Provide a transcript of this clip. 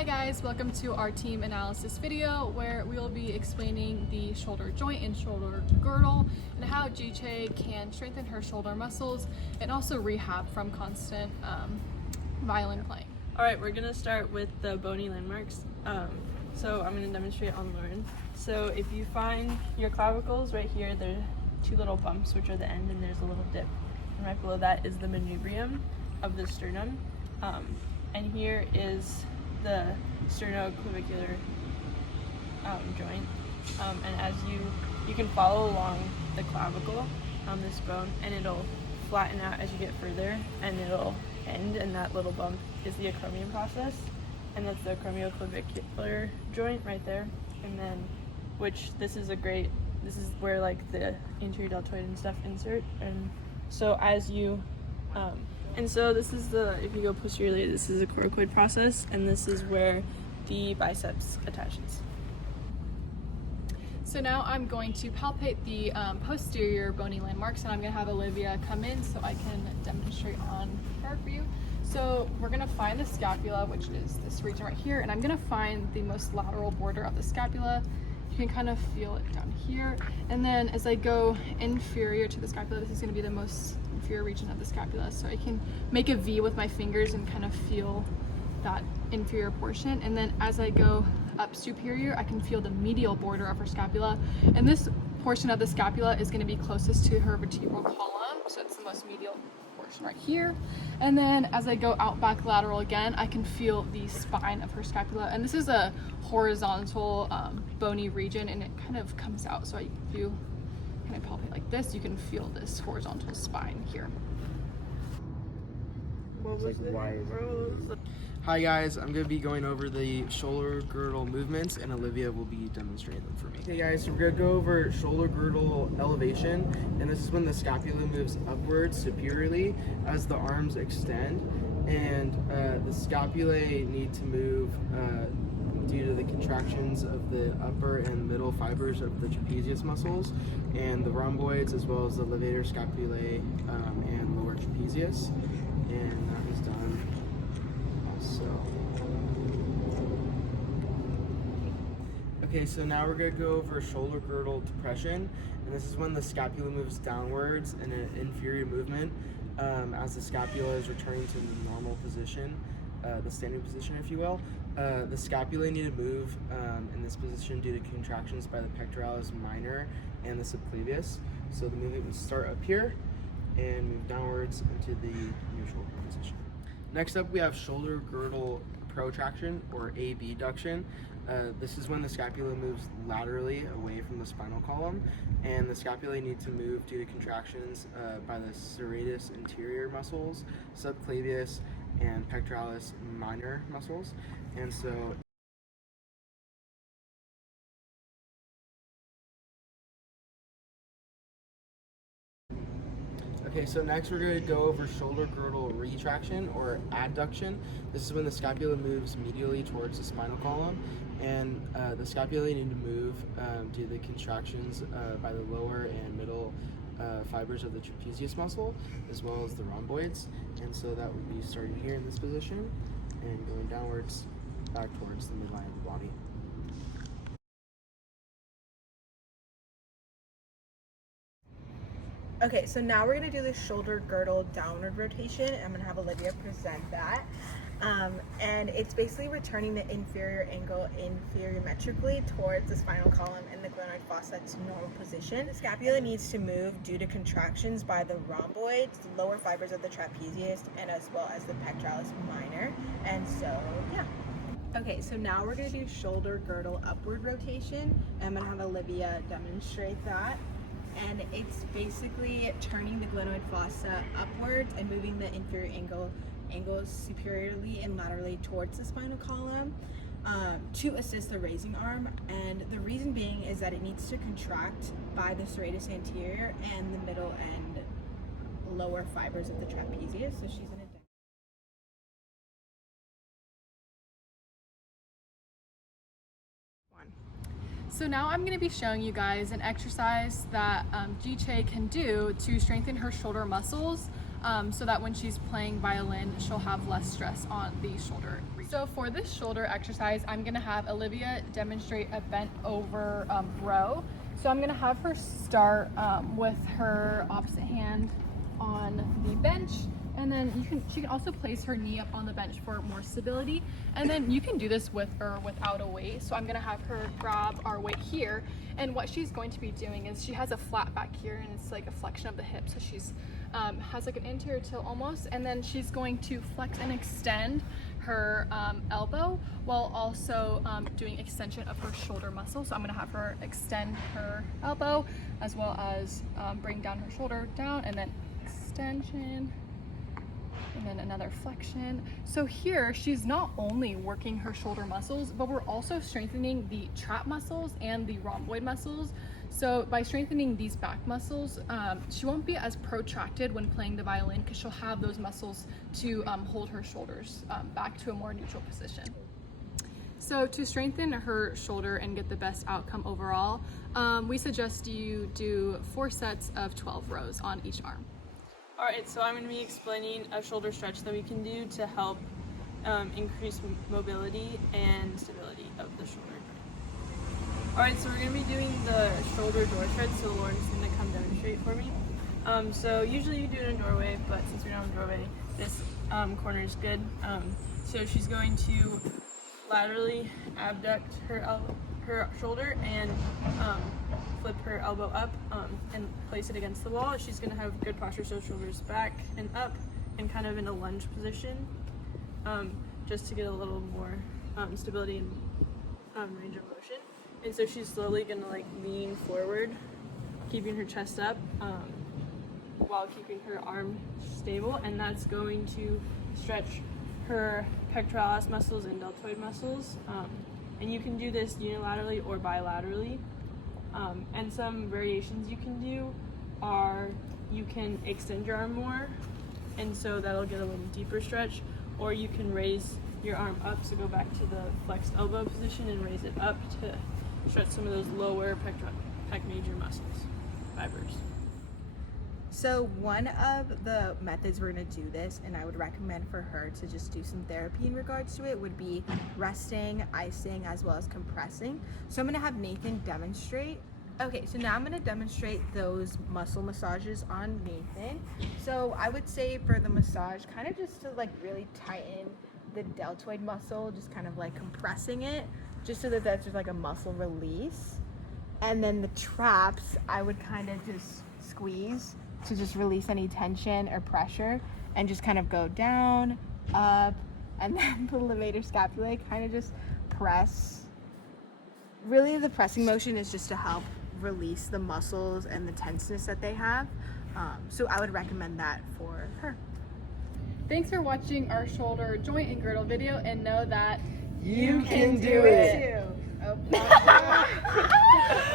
Hi guys, welcome to our team analysis video where we will be explaining the shoulder joint and shoulder girdle and how Giche can strengthen her shoulder muscles and also rehab from constant violin playing. Alright, we're going to start with the bony landmarks. So I'm going to demonstrate on Lauren. So if you find your clavicles right here, there are two little bumps which are the end and there's a little dip. And right below that is the manubrium of the sternum. And here is the sternoclavicular joint, and as you can follow along the clavicle on this bone, and it'll flatten out as you get further, and it'll end, and that little bump is the acromion process, and that's the acromioclavicular joint right there. And then, this is where like the anterior deltoid and stuff insert, and so as you and so this is if you go posteriorly, this is a coracoid process, and this is where the biceps attaches. So now I'm going to palpate the posterior bony landmarks, and I'm going to have Olivia come in so I can demonstrate on her for you. So we're going to find the scapula, which is this region right here, and I'm going to find the most lateral border of the scapula. You can kind of feel it down here, and then as I go inferior to the scapula, this is going to be the most inferior region of the scapula, so I can make a V with my fingers and kind of feel that inferior portion. And then as I go up superior, I can feel the medial border of her scapula, and this portion of the scapula is going to be closest to her vertebral column, so it's the most medial portion right here. And then as I go out back lateral again, I can feel the spine of her scapula, and this is a horizontal bony region, and it kind of comes out, so if you kind of palpate like this, you can feel this horizontal spine here. Hi guys, I'm going to be going over the shoulder girdle movements, and Olivia will be demonstrating them for me. Okay guys, so we're going to go over shoulder girdle elevation, and this is when the scapula moves upwards superiorly as the arms extend, and the scapulae need to move due to the contractions of the upper and middle fibers of the trapezius muscles and the rhomboids, as well as the levator scapulae and lower trapezius. And that is done also. Okay, so now we're going to go over shoulder girdle depression, and this is when the scapula moves downwards in an inferior movement as the scapula is returning to the normal position, the standing position if you will. The scapulae need to move in this position due to contractions by the pectoralis minor and the subclavius. So the movement would start up here and move downwards into the neutral position. Next up, we have shoulder girdle protraction, or abduction. This is when the scapula moves laterally away from the spinal column, and the scapulae need to move due to contractions by the serratus anterior muscles, subclavius, and pectoralis minor muscles. And so okay, so next we're going to go over shoulder girdle retraction, or adduction. This is when the scapula moves medially towards the spinal column, and the scapulae need to move due to the contractions by the lower and middle fibers of the trapezius muscle, as well as the rhomboids. And so that would be starting here in this position and going downwards back towards the midline of the body. Okay, so now we're going to do the shoulder girdle downward rotation. I'm going to have Olivia present that. And it's basically returning the inferior ankle inferiormetrically towards the spinal column and the glenoid fossa to normal position. The scapula needs to move due to contractions by the rhomboids, the lower fibers of the trapezius, and as well as the pectoralis minor. And so, yeah. Okay, so now we're going to do shoulder girdle upward rotation. I'm going to have Olivia demonstrate that. And it's basically turning the glenoid fossa upwards and moving the inferior angles superiorly and laterally towards the spinal column to assist the raising arm. And the reason being is that it needs to contract by the serratus anterior and the middle and lower fibers of the trapezius. So she's going to So now I'm going to be showing you guys an exercise that Giche can do to strengthen her shoulder muscles so that when she's playing violin, she'll have less stress on the shoulder. So for this shoulder exercise, I'm gonna have Olivia demonstrate a bent over row. So I'm gonna have her start with her opposite hand on the bench, and then she can also place her knee up on the bench for more stability. And then you can do this with or without a weight. So I'm gonna have her grab our weight here, and what she's going to be doing is she has a flat back here, and it's like a flexion of the hip. So she's has like an anterior tilt almost, and then she's going to flex and extend her elbow while also doing extension of her shoulder muscle. So I'm gonna have her extend her elbow as well as bring down her shoulder down, and then extension, and then another flexion. So here she's not only working her shoulder muscles, but we're also strengthening the trap muscles and the rhomboid muscles. So by strengthening these back muscles, she won't be as protracted when playing the violin because she'll have those muscles to hold her shoulders back to a more neutral position. So to strengthen her shoulder and get the best outcome overall, we suggest you do 4 sets of 12 rows on each arm. Alright, so I'm going to be explaining a shoulder stretch that we can do to help increase mobility and stability of the shoulder. Alright, so we're going to be doing the shoulder door stretch, so Lauren's going to come demonstrate for me. So usually you do it in a doorway, but since we don't have a doorway, this corner is good. So she's going to laterally abduct her shoulder and flip her elbow up and place it against the wall. She's going to have good posture, so shoulders back and up and kind of in a lunge position, just to get a little more stability and range of motion. And so she's slowly going to like lean forward, keeping her chest up while keeping her arm stable, and that's going to stretch her pectoralis muscles and deltoid muscles. And you can do this unilaterally or bilaterally. And some variations you can do are you can extend your arm more, and so that'll get a little deeper stretch, or you can raise your arm up, so go back to the flexed elbow position and raise it up to stretch some of those lower pec major muscles, fibers. So one of the methods we're going to do this, and I would recommend for her to just do some therapy in regards to it, would be resting, icing, as well as compressing. So I'm going to have Nathan demonstrate. Okay, so now I'm going to demonstrate those muscle massages on Nathan. So I would say for the massage, kind of just to like really tighten the deltoid muscle, just kind of like compressing it, just so that that's just like a muscle release. And then the traps, I would kind of just squeeze to just release any tension or pressure, and just kind of go down, up, and then the levator scapulae, kind of just press. Really the pressing motion is just to help release the muscles and the tenseness that they have. So I would recommend that for her. Thanks for watching our shoulder joint and girdle video, and know that You can do it! Oh,